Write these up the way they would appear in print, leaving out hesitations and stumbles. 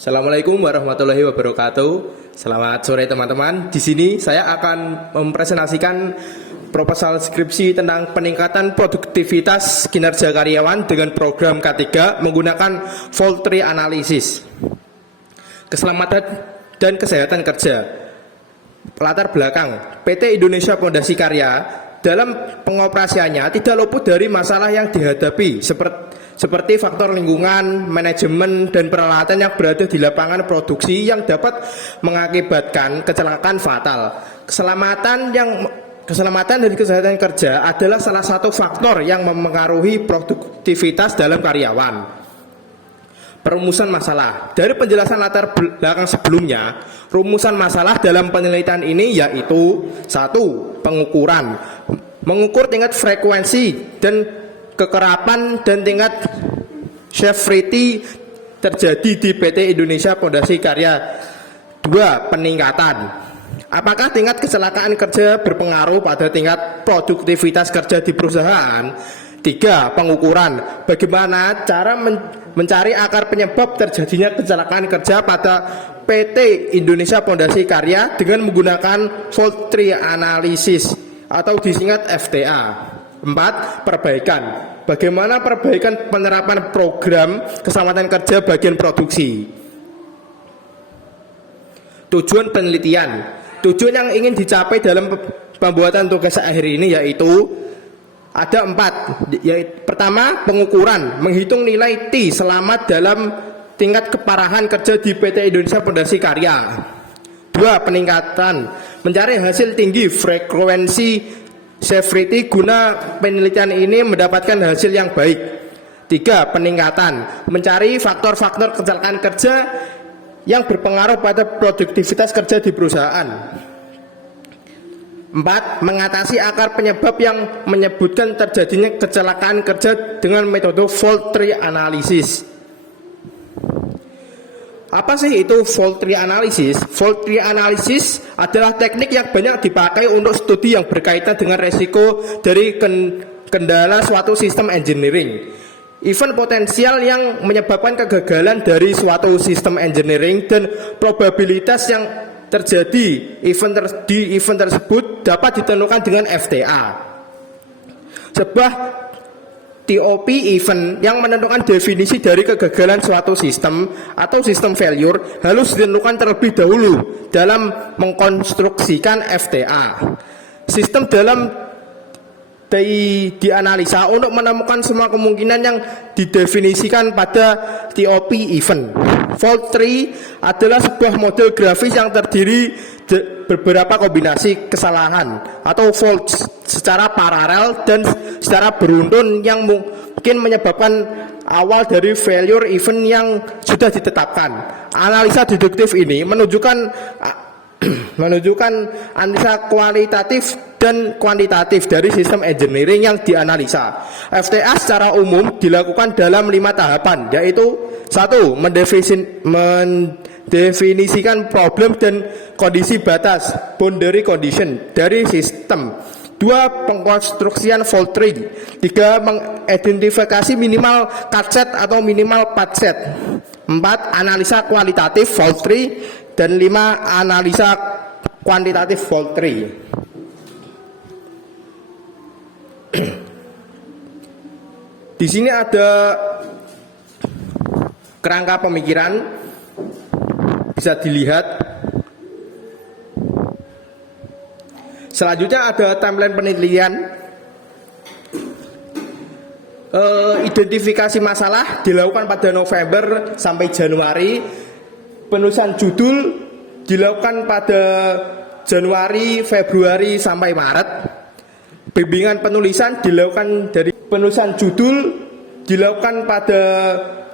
Assalamualaikum warahmatullahi wabarakatuh. Selamat sore teman-teman. Di sini saya akan mempresentasikan proposal skripsi tentang peningkatan produktivitas kinerja karyawan dengan program K3 menggunakan fault tree analysis. Keselamatan dan kesehatan kerja. Latar belakang, PT Indonesia Pondasi Karya dalam pengoperasiannya tidak luput dari masalah yang dihadapi seperti faktor lingkungan, manajemen, dan peralatan yang berada di lapangan produksi yang dapat mengakibatkan kecelakaan fatal. Keselamatan dan kesehatan kerja adalah salah satu faktor yang memengaruhi produktivitas dalam karyawan. Perumusan masalah. Dari penjelasan latar belakang sebelumnya, rumusan masalah dalam penelitian ini yaitu 1. Pengukuran. Mengukur tingkat frekuensi dan kekerapan dan tingkat severity terjadi di PT Indonesia Pondasi Karya. 2. Peningkatan. Apakah tingkat kecelakaan kerja berpengaruh pada tingkat produktivitas kerja di perusahaan? 3. Pengukuran. Bagaimana cara mencari akar penyebab terjadinya kecelakaan kerja pada PT Indonesia Pondasi Karya dengan menggunakan fault tree analysis atau disingkat FTA. 4. Perbaikan. Bagaimana perbaikan penerapan program keselamatan kerja bagian produksi. Tujuan penelitian. Tujuan yang ingin dicapai dalam pembuatan tugas akhir ini yaitu ada 4. Pertama, pengukuran, menghitung nilai T selamat dalam tingkat keparahan kerja di PT Indonesia Pondasi Karya. 2. Peningkatan, mencari hasil tinggi frekuensi severity guna penelitian ini mendapatkan hasil yang baik. 3. Peningkatan, mencari faktor-faktor kecelakaan kerja yang berpengaruh pada produktivitas kerja di perusahaan. 4. Mengatasi akar penyebab yang menyebutkan terjadinya kecelakaan kerja dengan metode fault tree analysis. Apa sih itu fault tree analysis? Fault tree analysis adalah teknik yang banyak dipakai untuk studi yang berkaitan dengan resiko dari kendala suatu sistem engineering. Event potensial yang menyebabkan kegagalan dari suatu sistem engineering dan probabilitas yang terjadi di event tersebut dapat ditentukan dengan FTA. Sebuah TOP event yang menentukan definisi dari kegagalan suatu sistem atau sistem failure harus ditentukan terlebih dahulu dalam mengkonstruksikan FTA. Sistem dalam dianalisa untuk menemukan semua kemungkinan yang didefinisikan pada TOP event. Fault tree adalah sebuah model grafis yang terdiri beberapa kombinasi kesalahan atau faults secara paralel dan secara beruntun yang mungkin menyebabkan awal dari failure event yang sudah ditetapkan. Analisa deduktif ini menunjukkan analisa kualitatif dan kuantitatif dari sistem engineering yang dianalisa. FTA secara umum dilakukan dalam 5 tahapan, yaitu 1. Mendefinisikan problem dan kondisi batas boundary condition dari sistem. 2. Pengkonstruksian fault tree. 3. Mengidentifikasi minimal cut set atau minimal path set. 4. Analisa kualitatif fault tree. Dan 5. Analisa kuantitatif fault tree. Di sini ada kerangka pemikiran, bisa dilihat. Selanjutnya ada timeline penelitian. Identifikasi masalah dilakukan pada November sampai Januari. Penulisan judul dilakukan pada Januari, Februari sampai Maret. Bimbingan penulisan dilakukan dari penulisan judul dilakukan pada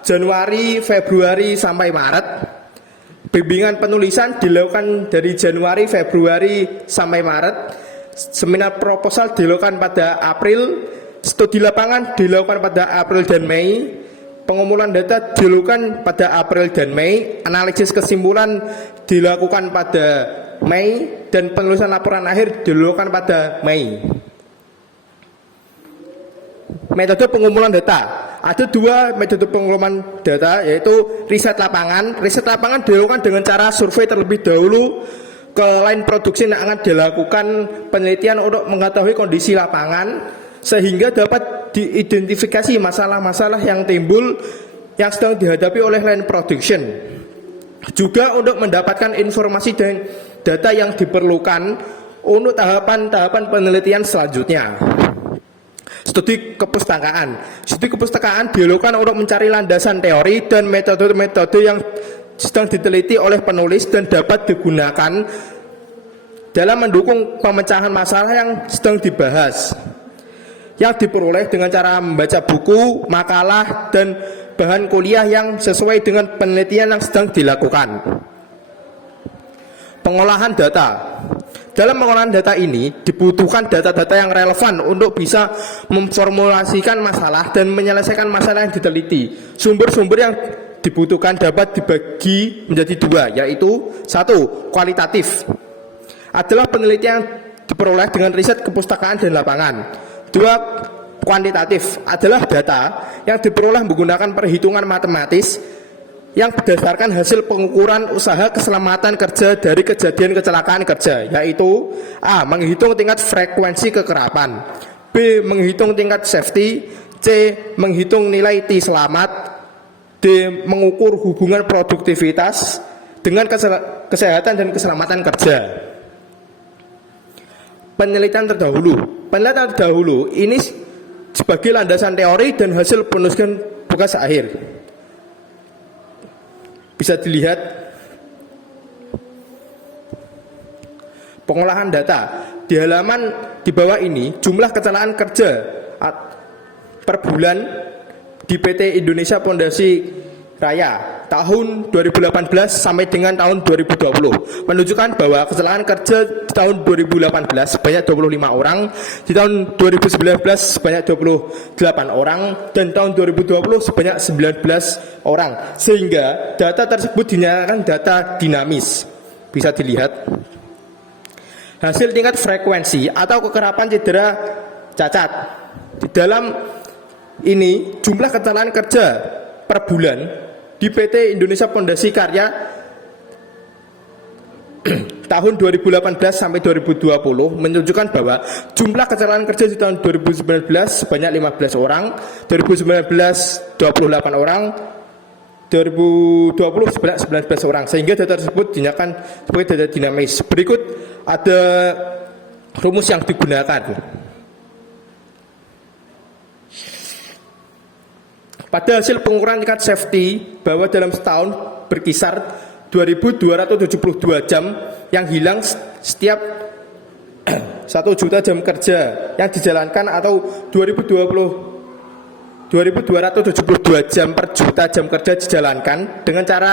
Januari, Februari sampai Maret. Bimbingan penulisan dilakukan dari Januari, Februari sampai Maret. Seminar proposal dilakukan pada April. Studi lapangan dilakukan pada April dan Mei. Pengumpulan data dilakukan pada April dan Mei. Analisis kesimpulan dilakukan pada Mei. Dan penulisan laporan akhir dilakukan pada Mei. Metode pengumpulan data. Ada dua metode pengolahan data, yaitu riset lapangan. Riset lapangan dilakukan dengan cara survei terlebih dahulu ke line produksi yang akan dilakukan penelitian untuk mengetahui kondisi lapangan sehingga dapat diidentifikasi masalah-masalah yang timbul yang sedang dihadapi oleh line production. Juga untuk mendapatkan informasi dan data yang diperlukan untuk tahapan-tahapan penelitian selanjutnya. Studi kepustakaan. Studi kepustakaan dilakukan untuk mencari landasan teori dan metode-metode yang sedang diteliti oleh penulis dan dapat digunakan dalam mendukung pemecahan masalah yang sedang dibahas, yang diperoleh dengan cara membaca buku, makalah, dan bahan kuliah yang sesuai dengan penelitian yang sedang dilakukan. Pengolahan data. Dalam pengolahan data ini dibutuhkan data-data yang relevan untuk bisa memformulasikan masalah dan menyelesaikan masalah yang diteliti. Sumber-sumber yang dibutuhkan dapat dibagi menjadi dua, yaitu satu, kualitatif, adalah penelitian yang diperoleh dengan riset kepustakaan dan lapangan. Dua, kuantitatif, adalah data yang diperoleh menggunakan perhitungan matematis yang berdasarkan hasil pengukuran usaha keselamatan kerja dari kejadian kecelakaan kerja, yaitu A. Menghitung tingkat frekuensi kekerapan, B. Menghitung tingkat safety, C. Menghitung nilai T selamat, D. Mengukur hubungan produktivitas dengan kesehatan dan keselamatan kerja. Penelitian terdahulu ini sebagai landasan teori dan hasil penelitian tugas akhir. Bisa dilihat pengolahan data di halaman di bawah ini. Jumlah kecelakaan kerja per bulan di PT Indonesia Pondasi Raya tahun 2018 sampai dengan tahun 2020 menunjukkan bahwa kecelakaan kerja di tahun 2018 sebanyak 25 orang, di tahun 2019 sebanyak 28 orang, dan tahun 2020 sebanyak 19 orang, sehingga data tersebut dinyatakan data dinamis. Bisa dilihat hasil tingkat frekuensi atau kekerapan cedera cacat. Di dalam ini jumlah kecelakaan kerja per bulan di PT Indonesia Pondasi Karya tahun 2018 sampai 2020 menunjukkan bahwa jumlah kecelakaan kerja di tahun 2019 sebanyak 15 orang, 2019 28 orang, 2020 sebanyak 19 orang, sehingga data tersebut dinyatakan sebagai data dinamis. Berikut ada rumus yang digunakan. Pada hasil pengukuran tingkat safety bahwa dalam setahun berkisar 2.272 jam yang hilang setiap 1 juta jam kerja yang dijalankan, atau 2.272 jam per juta jam kerja dijalankan. Dengan cara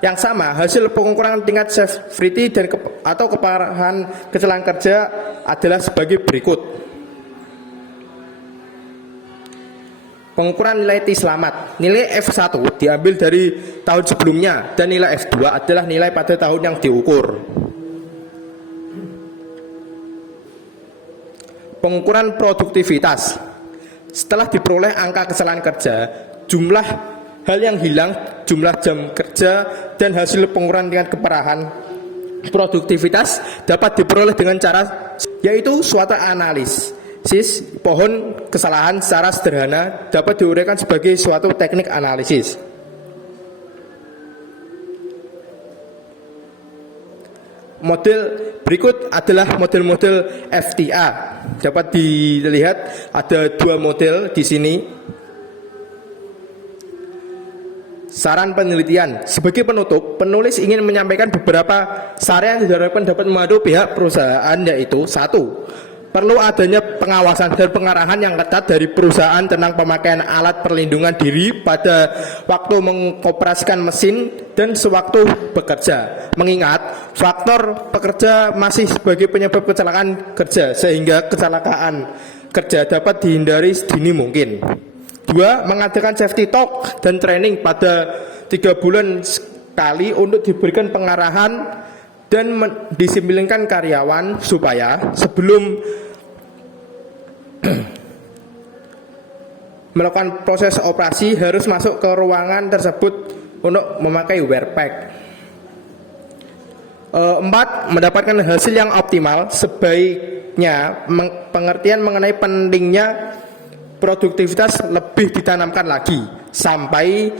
yang sama, hasil pengukuran tingkat safety dan atau keparahan kecelakaan kerja adalah sebagai berikut. Pengukuran nilai T selamat. Nilai F1 diambil dari tahun sebelumnya dan nilai F2 adalah nilai pada tahun yang diukur. Pengukuran produktivitas. Setelah diperoleh angka kecelakaan kerja, jumlah hal yang hilang, jumlah jam kerja, dan hasil pengukuran tingkat keparahan produktivitas dapat diperoleh dengan cara, yaitu suatu analisis pohon kesalahan secara sederhana dapat diuraikan sebagai suatu teknik analisis. Model berikut adalah model-model FTA. Dapat dilihat ada dua model di sini. Saran penelitian. Sebagai penutup, penulis ingin menyampaikan beberapa saran yang diharapkan dapat membantu pihak perusahaan, yaitu satu, perlu adanya pengawasan dan pengarahan yang ketat dari perusahaan tentang pemakaian alat perlindungan diri pada waktu mengoperasikan mesin dan sewaktu bekerja. Mengingat faktor pekerja masih sebagai penyebab kecelakaan kerja, sehingga kecelakaan kerja dapat dihindari sedini mungkin. 2. Mengadakan safety talk dan training pada 3 bulan sekali untuk diberikan pengarahan dan mendisiplinkan karyawan supaya sebelum melakukan proses operasi harus masuk ke ruangan tersebut untuk memakai wear pack. 4. Mendapatkan hasil yang optimal, sebaiknya pengertian mengenai pentingnya produktivitas lebih ditanamkan lagi sampai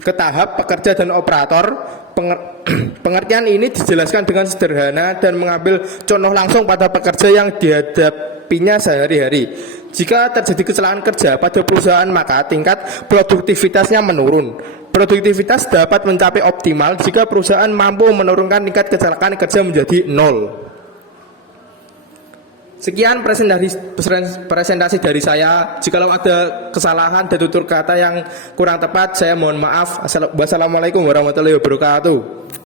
ke tahap pekerja dan operator. Pengertian ini dijelaskan dengan sederhana dan mengambil contoh langsung pada pekerja yang dihadapinya sehari-hari. Jika terjadi kecelakaan kerja pada perusahaan, maka tingkat produktivitasnya menurun. Produktivitas dapat mencapai optimal jika perusahaan mampu menurunkan tingkat kecelakaan kerja menjadi 0. Sekian presentasi dari saya. Jikalau ada kesalahan dan tutur kata yang kurang tepat, saya mohon maaf. Wassalamualaikum warahmatullahi wabarakatuh.